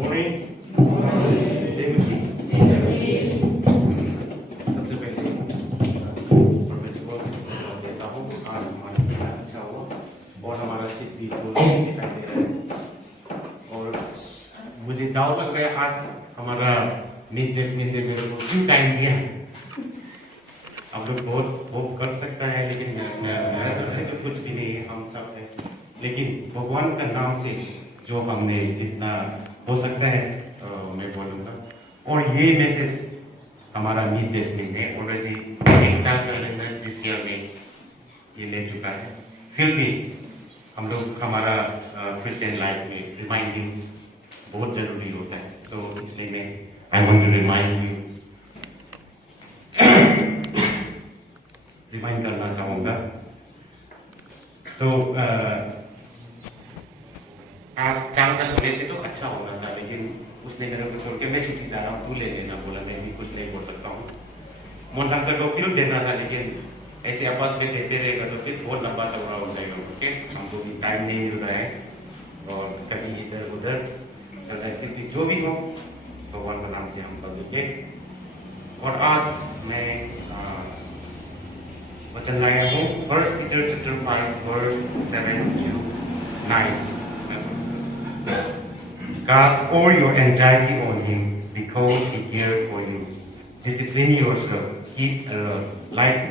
Morning. जय मसीह। सबसे पहले परमेश्वर को देता हूँ, आज हमारा दिन अच्छा हुआ और हमारा सिर्फ भी दिखाई दे रहा है। और मुझे डाउट लग गया आज हमारा मिस जैस्मिन ने मेरे को क्यों टाइम दिया। आप लोग बहुत होप कर सकता है, लेकिन मेरे तरफ से तो कुछ भी नहीं है, हम सब है। लेकिन भगवान का नाम से जो हमने जितना हो सकता है मैं बोलूँगा। और ये मैसेज हमारा मिस जैस्मिन ने ऑलरेडी एक साल पहले दिस ईयर में ये ले चुका है। फिर भी हम लोग हमारा क्रिश्चियन लाइफ में रिमाइंडिंग बहुत जरूरी होता है, तो इसलिए मैं I want to remind you रिमाइंड करना चाहूँगा। तो आज 4 साल पहले से तो अच्छा हो रहा था, लेकिन उसने मेरे को छोड़ के मैं छुट्टी जा रहा हूँ, तू ले लेना बोला। मैं भी कुछ नहीं बोल सकता हूँ। मोनसांग सर को फिर देना था, लेकिन ऐसे आपस में देते रहेगा तो फिर बहुत लंबा चौड़ा हो जाएगा। ओके, हमको भी टाइम नहीं मिल रहा है और कभी इधर उधर चल रहा है। फिर भी जो भी हो भगवान के नाम से हम कर देंगे। और आज मैं वचन लाया हूँ 1 Peter chapter 5 verse 7 to 9. Cast all your anxiety on him because he cares for you. Discipline yourself, keep alert.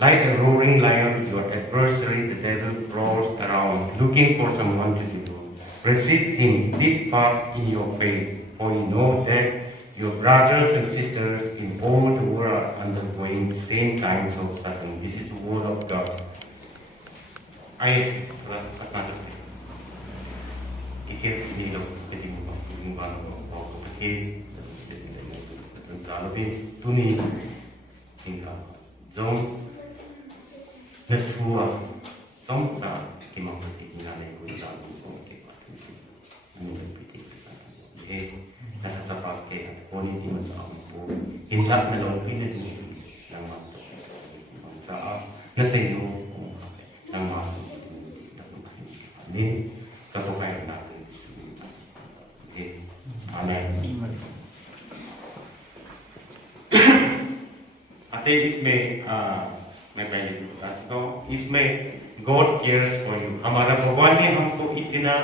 Like a roaring lion, your adversary, the devil, prowls around, looking for someone to devour. Resist him, steadfast in your faith, for you know that your brothers and sisters in all the world are undergoing the same kinds of suffering. This is the word of God. Hindak melong pinit ni ng mga sa nasa'yo ng mga amin katukayan natin. Okay. Amen. अतः इसमें मैं पहले भी बता चुका हूँ, इसमें God cares for you. हमारा भगवान ने हमको इतना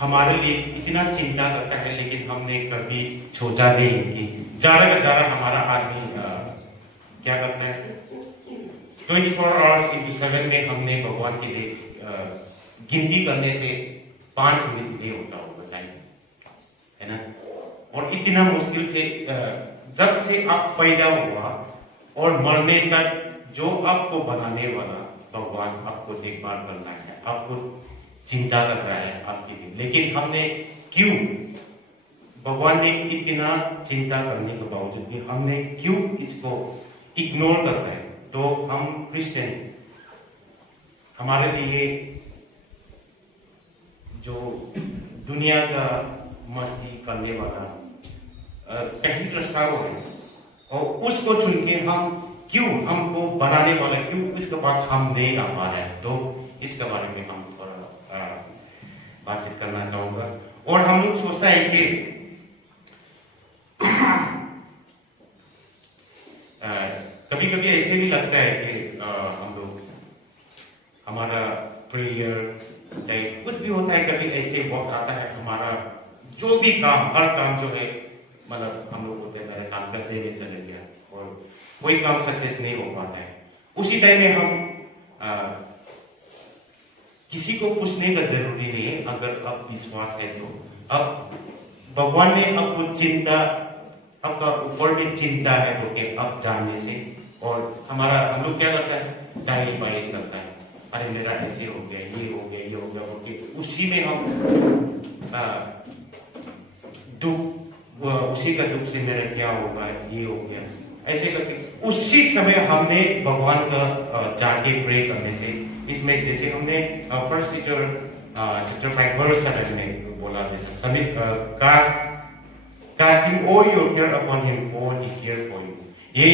हमारे लिए इतना चिंता करता है, लेकिन हमने कभी सोचा नहीं कि ज़्यादा का ज़्यादा हमारा आदमी क्या करता है। 24 hours into 7 में हमने भगवान के लिए गिनती करने से 5 मिनट नहीं होता होगा शायद, है ना। और इतना मुश्किल से जब से आप पैदा हुआ और मरने तक जो आपको बनाने वाला भगवान आपको देखभाल करना है, आपको चिंता कर रहा है आपके लिए। लेकिन हमने क्यों, भगवान ने इतना चिंता करने के बावजूद भी हमने क्यों इसको इग्नोर कर रहे हैं। तो हम क्रिश्चियन हमारे लिए जो दुनिया का मस्ती करने वाला कहीं रास्ता है, और उसको चुन के हम क्यों, हमको बनाने वाला क्यों इसके पास हम नहीं आ पा रहे हैं। तो इसके बारे में हम बातचीत करना चाहूंगा। और हम लोग सोचता है कि कभी कभी ऐसे भी लगता है कि हम लोग हमारा प्रेयर चाहे कुछ भी होता है, कभी ऐसे वक्त आता है हमारा जो भी काम, हर काम जो है, मतलब हम लोग होते हैं काम करते हुए चले गया और कोई काम सक्सेस नहीं हो पाता है। उसी टाइम में हम किसी को पूछने का जरूरी नहीं है, अगर आप विश्वास है तो अब भगवान ने आपको चिंता, आपका ऊपर में चिंता है तो कि आप जानने से। और हमारा हम लोग क्या करता है, टाइम बाई चलता है, अरे मेरा ऐसे हो गया, ये हो गया, ये हो गया, ओके, उसी में हम दुख, उसी का दुख से मेरा क्या होगा, ये हो गया, ऐसे करके उसी समय हमने भगवान का जाके प्रे करने से, इसमें जैसे हमने 1 Peter chapter 5 verse 7 में बोला, जैसे समित casting all your care upon him for he cares for you। ये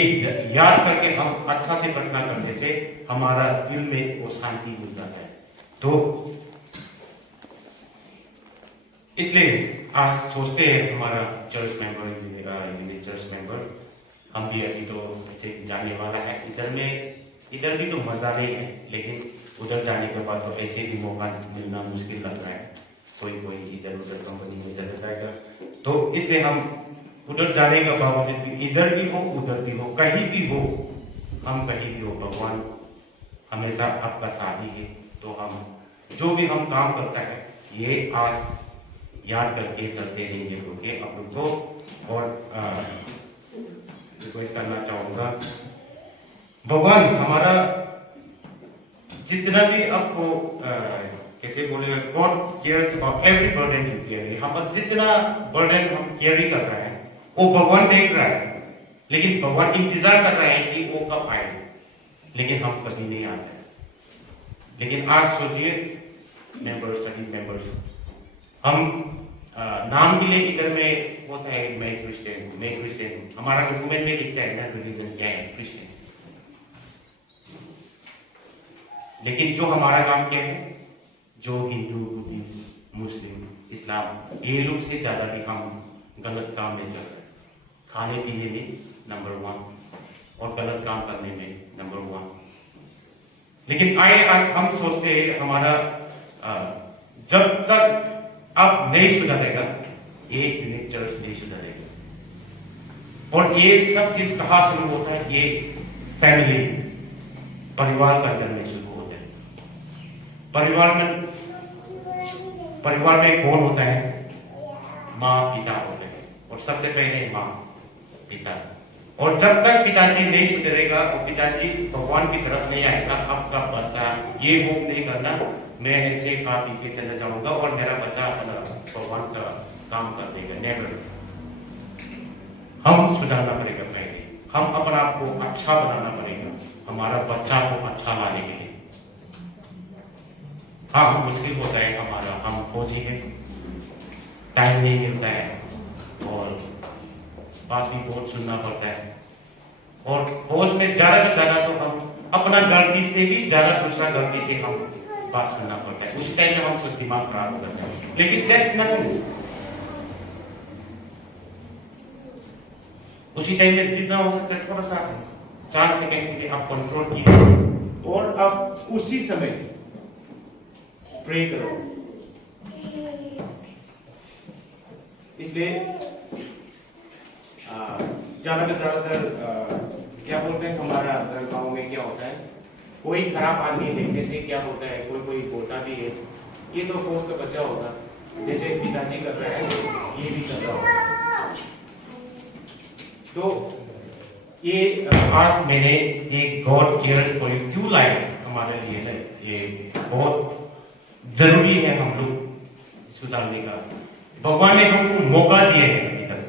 याद करके हम अच्छा से प्रार्थना करने से हमारा दिल में वो शांति मिल जाता है। तो इसलिए आज सोचते हैं हमारा चर्च मेंबर, चर्च मेंबर, हम भी अभी तो ऐसे जाने वाला है इधर भी तो मजा नहीं है, लेकिन उधर जाने के बाद तो ऐसे भी मौका मिलना मुश्किल लग रहा है। कोई इधर उधर कंपनी में चला जाएगा, तो इसलिए हम उधर जाने के बावजूद भी इधर भी हो उधर भी हो कहीं भी हो, हम कहीं भी हो, भगवान हमेशा आपका साथ ही है। तो हम जो भी हम काम करता है ये आज याद करके चलते रहेंगे क्योंकि आप लोग को। और रिक्वेस्ट करना चाहूंगा, भगवान हमारा जितना भी आपको कैसे बोलेगा, God cares about every burden you carry. हम जितना बर्डन हम कैरी कर रहे हैं वो भगवान देख रहा है, लेकिन भगवान इंतजार कर रहा है कि वो कब आए, लेकिन हम कभी नहीं आते। लेकिन आज सोचिए मेंबर्स, सभी मेंबर्स, हम नाम के लिए इधर में होता है मैं क्रिश्चियन हूँ, हमारा डॉक्यूमेंट में लिखता है ना रिलीजन क्या है, क्रिश्चियन। लेकिन जो हमारा काम क्या है, जो हिंदू, बुद्धिस्ट, मुस्लिम, इस्लाम, ये लोग से ज्यादा भी हम गलत काम में चल रहे हैं। खाने पीने में नंबर 1 और गलत काम करने में नंबर 1। लेकिन आज हम सोचते हैं हमारा जब तक अब नहीं सुधरेगा, एक यूनिक चर्च नहीं सुधरेगा। और ये सब चीज कहाँ शुरू होता है, ये फैमिली, परिवार का अंदर में शुरू होता है। परिवार में कौन होता है, माँ पिता होते हैं, और सबसे पहले माँ पिता। और जब तक पिताजी नहीं सुधरेगा और पिताजी भगवान की तरफ नहीं आएगा, आपका बच्चा ये होप नहीं करना मैं ऐसे खा पी के चला जाऊंगा और मेरा बच्चा भगवान का काम कर देगा, नेवर। हम सुधारना पड़ेगा पहले, हम अपने आप को अच्छा बनाना पड़ेगा हमारा बच्चा को अच्छा लाने के लिए। हाँ मुश्किल होता है हमारा, हम फौजी हैं, टाइम नहीं मिलता है और बात भी बहुत सुनना पड़ता है। और फौज में ज्यादा से ज्यादा तो हम अपना गलती से भी ज्यादा दूसरा गलती से हम बात सुनना पड़ता है, उस टाइम में हम सब दिमाग खराब हो जाता है। लेकिन दैट्स नथिंग, उसी टाइम में जितना हो सकता है थोड़ा सा 4 सेकंड के लिए आप कंट्रोल कीजिए और आप उसी समय प्रे करो। इसलिए ज्यादातर क्या बोलते हैं हमारा गांव में क्या होता है, कोई खराब आदमी देखने से क्या होता है, कोई बोलता भी है ये तो फौज का बच्चा होगा, जैसे पिताजी कर रहा है ये भी कर रहा होगा। तो ये आज मैंने एक गॉड केयर फॉर यू क्यों लाया हमारे लिए है, ये बहुत जरूरी है हम लोग सुधारने का। भगवान ने हमको मौका दिए है अभी तक,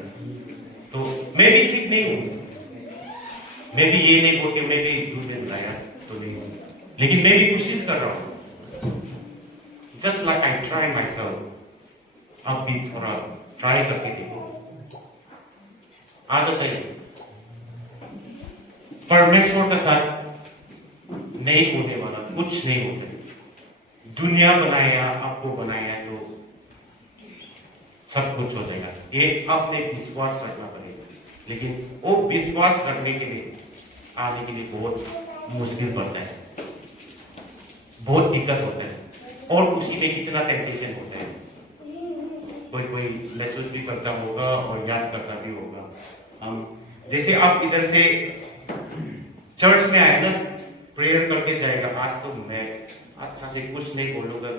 तो मैं भी ठीक नहीं हूँ, मैं भी ये नहीं बोल के मैं भी दूसरे लाया तो नहीं, लेकिन मैं भी कोशिश कर रहा हूँ। Just like I try my self, आप भी थोड़ा ट्राई करके देखो, आदत है। परमेश्वर के साथ नहीं होने वाला कुछ नहीं होता। दुनिया बनाया, आपको बनाया तो सब कुछ हो जाएगा, ये आपने विश्वास रखना पड़ेगा। लेकिन वो विश्वास रखने के लिए आने के लिए बहुत मुश्किल पड़ता है, बहुत दिक्कत होता है, और उसी में कितना टेम्पटेशन होता है। कोई महसूस भी करता होगा और याद करता भी होगा। हम जैसे आप इधर से चर्च में आए ना, प्रेयर करके जाएगा, आज तो मैं अच्छा से कुछ नहीं बोलूंगा,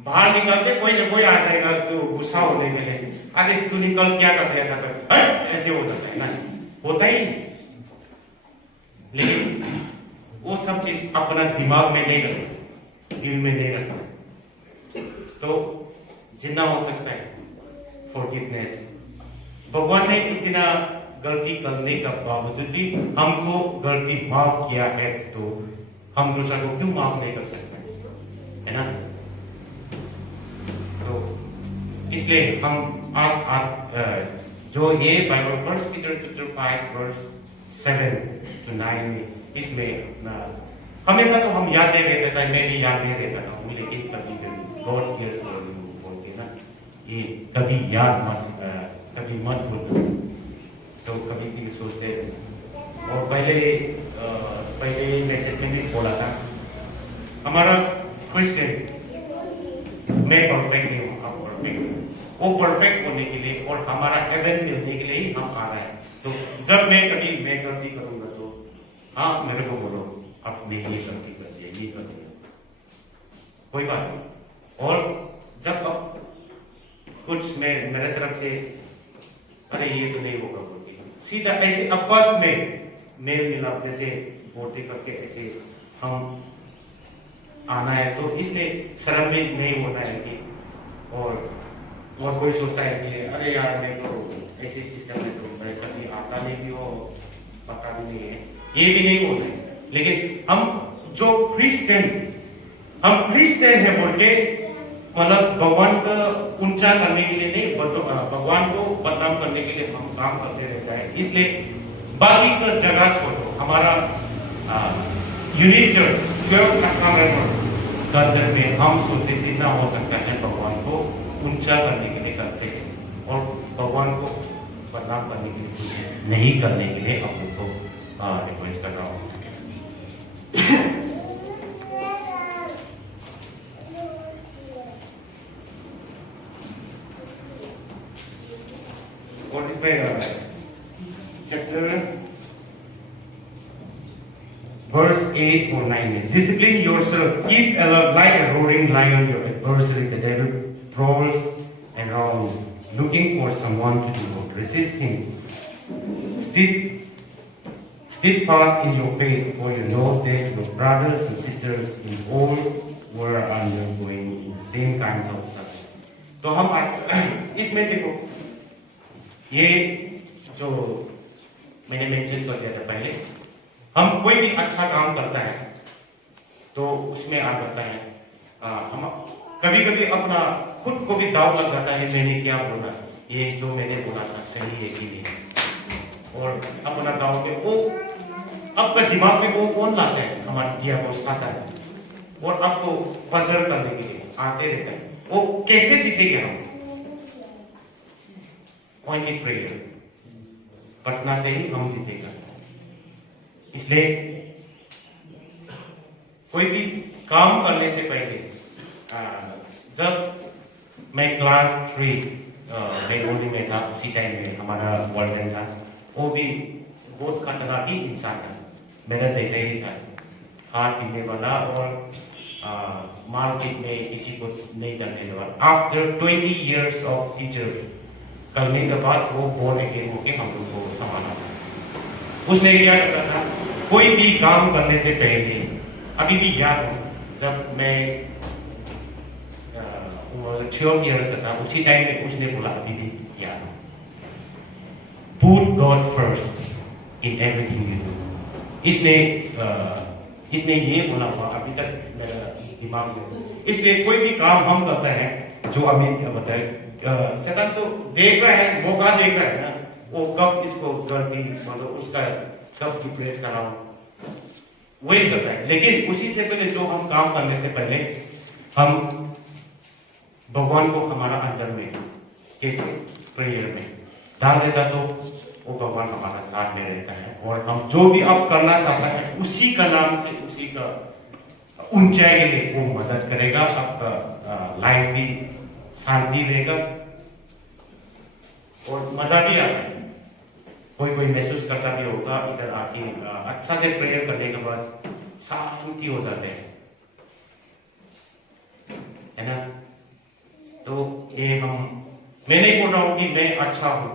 बाहर निकल के कोई ना कोई आ जाएगा तो गुस्सा होने के लिए, अरे तू निकल क्या कर रहा था, फिर ऐसे हो जाता है ना, होता ही नहीं। लेकिन वो सब चीज अपना दिमाग में नहीं रखना, दिल में नहीं रखना। तो जितना हो सकता है फॉरगिवनेस, भगवान ने इतना गलती करने का बावजूद भी हमको गलती माफ किया है, तो हम दूसरा को क्यों माफ नहीं कर सकते, है ना? तो इसलिए हम आज जो ये Bible 1 Peter chapter 5 verse 7 to 9 में, इसमें हमेशा तो हम याद नहीं रहता था, मैं भी याद नहीं रहता था, लेकिन कभी कभी गॉड केयर्स फॉर यू बोल के ना, ये कभी याद मत कभी मत भूलो। तो कभी भी सोचते और पहले मैसेज में भी बोला था हमारा क्रिश्चियन मैं परफेक्ट नहीं हूँ, आप परफेक्ट हो। वो परफेक्ट होने के लिए और हमारा हेवन मिलने के लिए ही हम आ रहे हैं। तो जब मैं गलती करूंगा तो हाँ मेरे को बोलो आपने ये गलती कर दिया, ये कर दिया, कोई बात नहीं। और जब अब कुछ मैं मेरे तरफ से अरे ये तो नहीं होगा बोलती सीधा ऐसे आपस में मेल मिलाप जैसे बोलते करके ऐसे हम आना है। तो इसलिए शर्म में नहीं होना है कि और कोई सोचता है कि अरे यार मैं तो ऐसे सिस्टम में तो मैं कभी आता नहीं भी हो पता भी नहीं है, ये भी नहीं होता है। लेकिन हम जो क्रिश्चियन है बोल के मतलब भगवान का ऊंचा करने के लिए नहीं, भगवान को बदनाम करने के लिए हम काम करते रहता है। इसलिए बाकी का जगह छोड़ो, हमारा यूनिक चर्च 12 अस्ताम का अंदर में हम सोचते जितना हो सकता है भगवान को ऊंचा करने के लिए करते हैं और भगवान को बदनाम करने के लिए नहीं करने के लिए हम उनको रिक्वेस्ट कर रहा हूँ। और इसमें चैप्टर verse 8 or 9 में discipline yourself, keep alert like a roaring lion, your adversary the devil prowls around looking for someone to devour. Resist him, steadfast in your faith, for you know that your brothers and sisters in all were undergoing the same kinds of suffering. तो हम इसमें देखो ये जो मैंने mention कर दिया था पहले, हम कोई भी अच्छा काम करता है तो उसमें आ जाता है हम कभी कभी अपना खुद को भी दाव लग जाता है मैंने क्या बोला, ये जो मैंने बोला था सही है कि नहीं। और अपना दाव पे वो आपका दिमाग में वो कौन लाता है, हमारा किया वो साता है और आपको पजल करने के लिए आते रहता है। वो कैसे जीतेंगे हम? ओनली प्रेयर, पटना से ही हम जीतेगा। इसलिए कोई भी काम करने से पहले जब मैं क्लास 3 बेंगोली में था उसी टाइम में हमारा वार्डन था, वो भी बहुत खतरनाक ही इंसान था, मेरा जैसे ही था, खाद पीने वाला और मार्केट में किसी को नहीं करने वाला। आफ्टर 20 years ऑफ टीचर करने के बाद वो बोर्न अगेन होके हम लोग को संभाला। उसने क्या करता था, कोई भी काम करने से पहले, अभी भी याद है जब मैं 12 years का था उसी टाइम में उसने बोला, अभी भी याद है, put God first in everything you do। इसने ये बोला हुआ अभी तक मेरा दिमाग में। इसलिए कोई भी काम हम करते हैं जो अभी बताए शैतान तो देख रहा है, मौका देख रहा है ना, वो कब इसको गलती मतलब उसका कब रिप्लेस कराऊं वही करता है। लेकिन उसी से पहले जो हम काम करने से पहले हम भगवान को हमारा अंदर में कैसे प्रेयर में डाल देता तो वो भगवान हमारा साथ में रहता है और हम जो भी अब करना चाहता है उसी का नाम से उसी का ऊंचाई के लिए वो मदद करेगा। आपका लाइफ भी शांति रहेगा और मजा भी आता है। कोई महसूस करता भी होगा इधर आके अच्छा से प्रेयर करने के बाद शांति हो जाते हैं, है ना। तो ये मैं नहीं बोल रहा हूँ कि मैं अच्छा हूँ,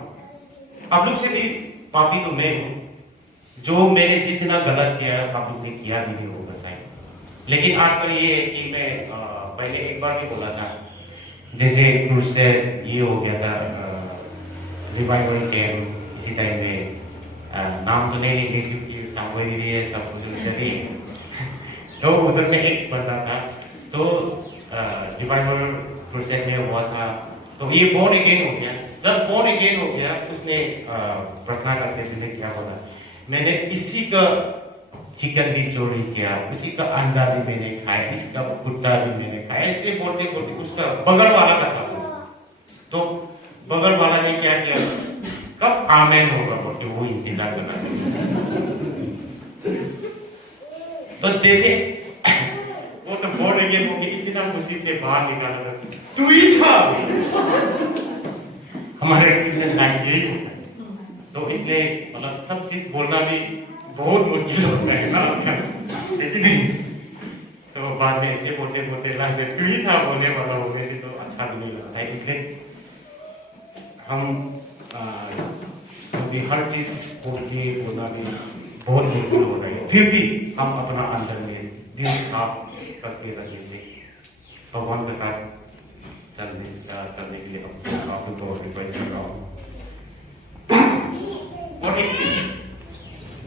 आप लोग से भी पापी तो मैं हूँ, जो मैंने जितना गलत किया है आप लोग ने किया भी नहीं होगा शायद। लेकिन आजकल ये है कि मैं पहले एक बार भी बोला था, जैसे क्रूज से ये हो गया था रिवाइवल कैंप, इसी टाइम में नाम तो नहीं लेंगे क्योंकि सामूहिक लिए सब कुछ तो उधर में एक बंदा था, तो रिवाइवल क्रूसेड में हुआ था, तो ये बोर्न अगेन हो गया। जब बोर्न अगेन हो गया उसने प्रार्थना करते हुए क्या बोला, मैंने इसी का चिकन भी चोरी किया, उसी का अंडा भी मैंने खाया, इसका कुत्ता भी मैंने खाया, ऐसे बोलते बोलते उसका बगल वाला का था। तो बगल वाला ने क्या किया, कब आमेन होगा बोल के वो इंतजार कर रहा है। तो जैसे वो तो बोर्ड अगेन हो गया, इतना खुशी से बाहर निकाला, तू ही था। हमारे बिजनेस लाइन यही होता है, तो इसलिए मतलब सब चीज बोलना भी बहुत मुश्किल होता है ना, ऐसे नहीं। तो बाद में ऐसे बोलते बोलते लगे तू ही था बोलने वाला हो गए, तो अच्छा भी नहीं लगता है। इसलिए हम क्योंकि हर चीज बोल के बोलना भी बहुत मुश्किल हो रही है, फिर भी हम अपना अंदर में दिल साफ करके रहिए, भगवान के साथ चलने के लिए आपको रिक्वेस्ट कर रहा हूँ। और एक चीज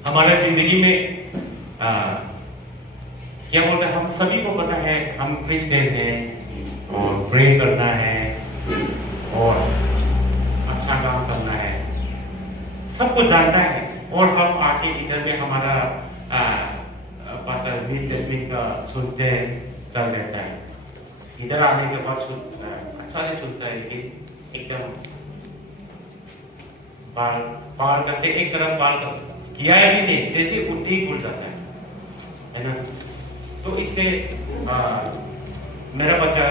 हमारा जिंदगी में क्या बोलते हैं, हम सभी को पता है हम क्रिश्चियन हैं और प्रे करना है और अच्छा काम करना है, सबको जानता है। और हम आके इधर में हमारा पास्टर मिस जस्मिन का सुनते चल रहता है, इधर आने के बाद अच्छा से सुनता है, लेकिन एकदम बाल करते एक तरफ बाल किया है भी नहीं, जैसे उठते ही भूल जाता है ना। तो इसलिए मेरा बच्चा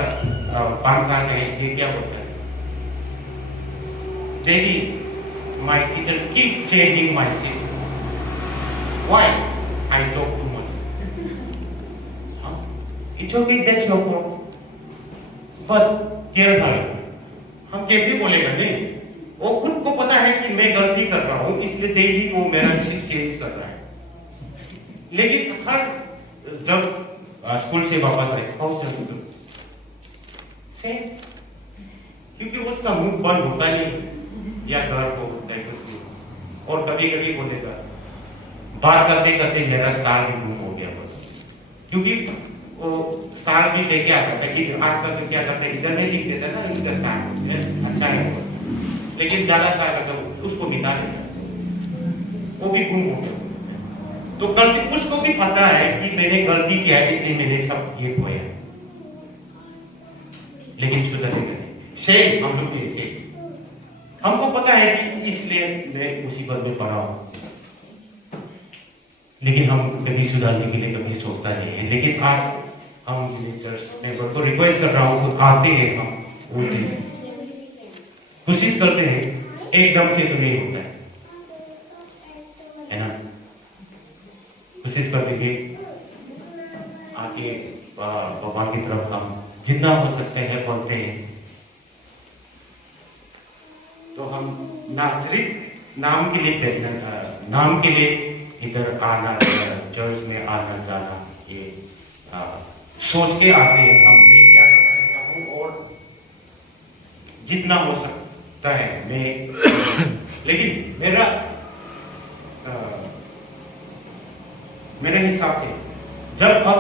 5 साल का है, ये क्या बोलता है, Daddy, my teacher keep changing my seat. Why? I talk too much. Huh? It's okay, that's your fault. But care about हम कैसे बोलेगा, नहीं वो खुद को पता है कि मैं गलती कर रहा हूँ, इसलिए डेली वो मेरा सीट चेंज कर रहा है। लेकिन हर जब स्कूल से वापस आए सेम, क्योंकि उसका मुंह बंद होता नहीं या घर को चाहे कुछ नहीं। और कभी कभी बोलेगा, बात करते करते मेरा स्टार भी गुम हो गया, क्योंकि वो स्टार भी देखे आता था कि आज तक क्या करते इधर नहीं लिख देता था, इधर स्टार अच्छा है, लेकिन ज्यादा मतलब उसको मिटा देता, वो भी गुम हो गया। तो गलती उसको भी पता है कि मैंने गलती किया है, इसलिए मैंने सब ये खोया, लेकिन सुधरने का नहीं। सेम हम लोग भी ऐसे, हमको पता है कि इसलिए मैं मुसीबत में पड़ा हूं, लेकिन हम कभी सुधारने के लिए कभी सोचता नहीं है। लेकिन आज हम चर्च नेबर को रिक्वेस्ट कर रहा हूं तो आते हैं, हम वो चीज कोशिश करते हैं, एकदम से तो नहीं होता है ना। कोशिश करते कि आके भगवान की तरफ हम जितना हो सकते हैं बोलते हैं। तो हम ना सिर्फ नाम के लिए नाम के लिए इधर आना, चर्च में आना जाना, ये सोच के आते हैं हम मैं क्या कर सकता हूँ और जितना हो सकता है मैं। लेकिन मेरे हिसाब से जब आप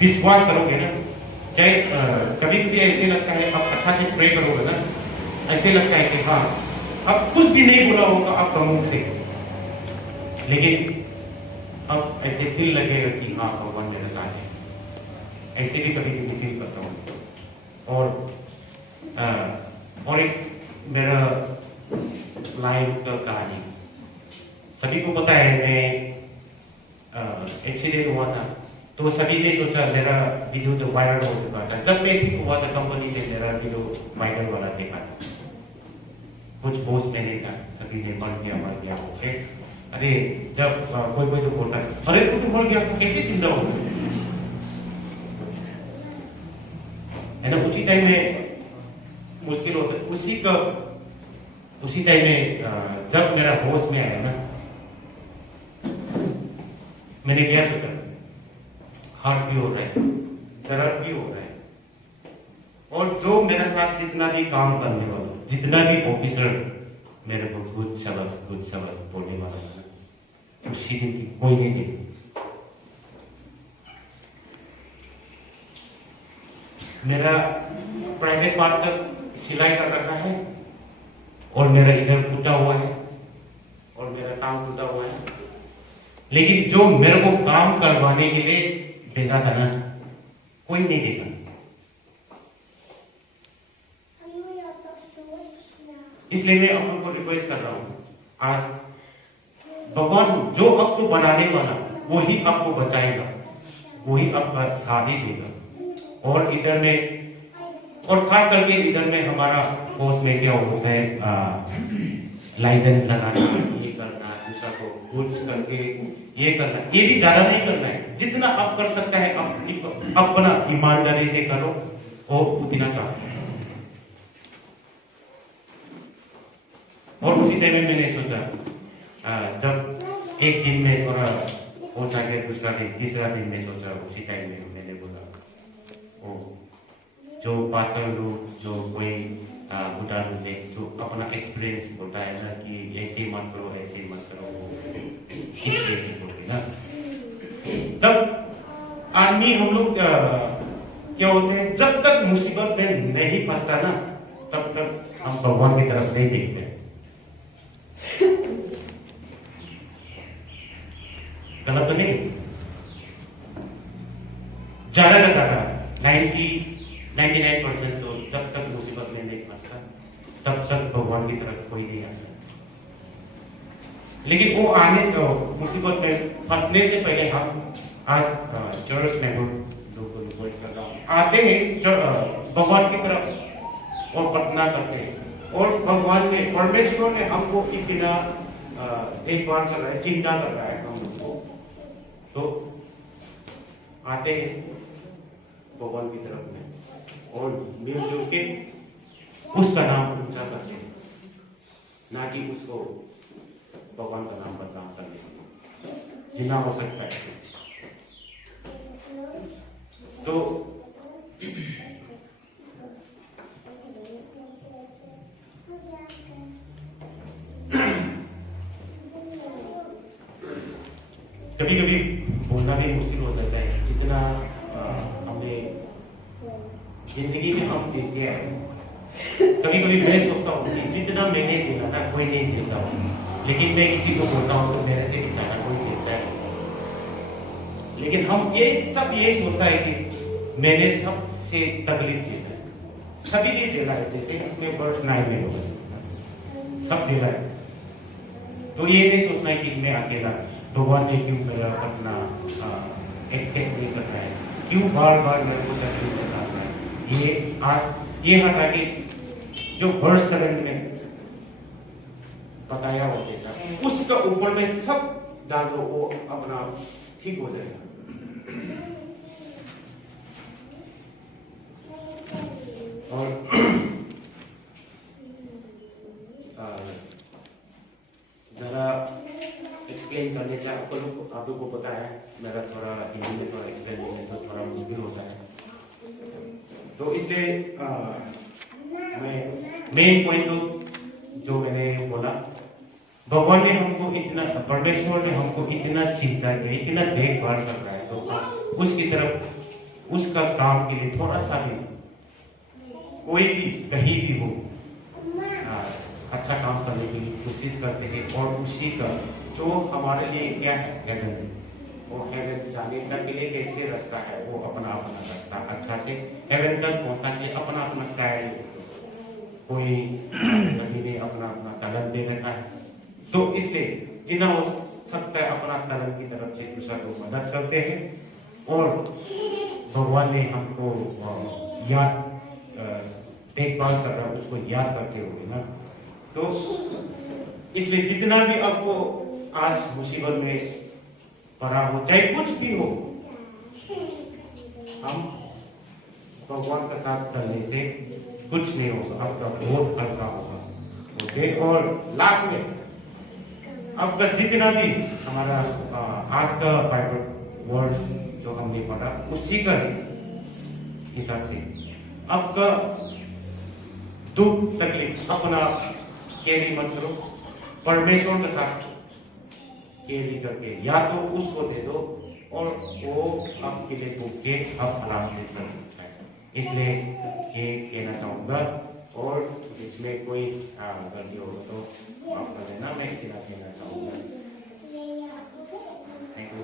विश्वास करोगे ना, चाहे कभी कभी ऐसे लगता है आप अच्छा से प्रे करोगे ना, ऐसे लगता है कि हाँ अब कुछ भी नहीं बोला होगा आपका मुंह से, लेकिन अब ऐसे फील लगेगा कि हाँ भगवान मेरे साथ है। ऐसे भी कभी कभी फील करता हूँ। और एक मेरा लाइफ का कहानी, सभी को पता है, मैं एक्सीडेंट हुआ था, तो सभी ने सोचा मेरा वीडियो तो वायरल हो चुका था। जब मैं ठीक हुआ था कंपनी ने मेरा वीडियो वायरल वाला देखा, कुछ पोस्ट मैंने देखा, सभी ने मर गया ओके। अरे जब कोई तो बोलता है अरे तू तो मर गया, कैसे जिंदा हो है ना। उसी टाइम में मुश्किल होता है, उसी टाइम में जब मेरा होश में आया ना, मैंने क्या सोचा, हार्ट भी हो रहा है, दर्द भी हो रहा है, और जो मेरे साथ जितना भी काम करने वाला, जितना भी ऑफिसर मेरे को कुछ सबक बोलने वाला था, उसी दिन कोई नहीं थी। मेरा प्राइवेट पार्ट तक सिलाई कर रखा है, और मेरा इधर टूटा हुआ है, और मेरा काम टूटा हुआ है, लेकिन जो मेरे को काम करवाने के लिए भेजा था ना, कोई नहीं देखा। इसलिए मैं आप लोग को रिक्वेस्ट कर रहा हूँ, आज भगवान जो आपको बनाने वाला वही आपको बचाएगा, वही आपका साथ ही देगा। और इधर में, और खास करके इधर में हमारा कोर्स में क्या होता है, लाइसेंस लगाना, ये करना, दूसरा को कुछ करके ये करना, ये भी ज्यादा नहीं करना है। जितना आप कर सकता है अपना ईमानदारी से करो और उतना काफी। और उसी टाइम में मैंने सोचा, जब एक दिन में थोड़ा हो सके, दूसरा दिन, तीसरा दिन में सोचा, उसी टाइम में मैंने बोला, ओ जो पास्टर लोग, जो कोई उदाहरण दे, जो अपना एक्सपीरियंस होता है ना कि ऐसे मत करो, ऐसे मत करो, ना तब आदमी हम लोग क्या होते हैं, जब तक मुसीबत में नहीं फंसता ना, तब तक हम भगवान की तरफ नहीं देखते। गलत तो नहीं, ज्यादा का ज्यादा 99% तो जब तक मुसीबत में नहीं फंसता तब तक भगवान की तरफ कोई नहीं आता। लेकिन वो आने तो मुसीबत में फंसने से पहले हम आज चर्च में लोगों को रिक्वेस्ट कर रहा हूँ, आते हैं भगवान की तरफ और प्रार्थना करते हैं, और भगवान ने, परमेश्वर ने हमको इतना देखभाल कर रहा है, चिंता कर रहा है हम लोग को, तो आते हैं भगवान की तरफ में और मिलजुल के उसका नाम ऊंचा करते हैं, ना कि उसको भगवान का नाम बदनाम करने, जितना हो सकता है। तो कभी कभी बोलना भी मुश्किल हो जाता है, जितना हमने जिंदगी में हम जीते हैं। कभी कभी मैं सोचता हूँ कि जितना मैंने जीता ना, कोई नहीं जीता हूँ, लेकिन मैं किसी को बोलता हूँ तो मेरे से भी ज्यादा कोई जीता है। लेकिन हम ये सब ये सोचता है कि मैंने सबसे तकलीफ जीता है, सभी ने झेला है, जैसे इसमें वर्ष 9 में लोग सब झेला है। तो ये नहीं सोचना है कि मैं अकेला, भगवान ने क्यों मेरा अपना एक्सेप्ट नहीं करना है, क्यों बार बार मेरे को तकलीफ बताना है। ये आज ये हटा के जो वर्ष 7 में बताया हो जैसा, उसका ऊपर में सब डाल दो, वो अपना ठीक हो जाएगा। और जरा एक्सप्लेन करने से आप लोग को पता है, मेरा थोड़ा हिंदी में थोड़ा एक्सप्लेन करने तो थोड़ा मुश्किल होता है, तो इसलिए मैं मेन पॉइंट तो जो मैंने बोला, भगवान ने हमको इतना, परमेश्वर ने हमको इतना चिंता किया, इतना देखभाल कर रहा है, तो उसकी तरफ, उसका काम के लिए थोड़ा सा भी, कोई भी कहीं भी हो, अच्छा काम करने की कोशिश करते हैं। और उसी का जो हमारे लिए क्या है, हेवन, वो हेवन जाने तक के लिए कैसे रास्ता है, वो अपना अपना रास्ता अच्छा से हेवन तक पहुंचना के अपना अपना स्टाइल, कोई सभी ने अपना अपना टैलेंट दे रखा है, तो इससे जितना हो सकता है अपना टैलेंट की तरफ से दूसरा को मदद करते हैं। और भगवान ने हमको याद देखभाल कर रहा है, उसको याद करते हुए ना, तो इसलिए जितना भी आपको आज मुसीबत में पड़ा हो, चाहे कुछ भी हो, हम भगवान का साथ चलने से कुछ नहीं होगा, आपका बहुत हल्का होगा। ओके, और लास्ट में आपका जितना भी हमारा आज का बाइबल वर्ड्स जो हमने पढ़ा, उसी का हिसाब से आपका दुख तकलीफ अपना कैरी मत करो, परमेश्वर के साथ कैरी करके या तो उसको दे दो, और वो आपके लिए बुक के आप आराम से चल सकता है। इसलिए ये कहना चाहूँगा, और इसमें कोई गलती होगा तो आप कर देना, मैं इतना कहना चाहूँगा। Thank you.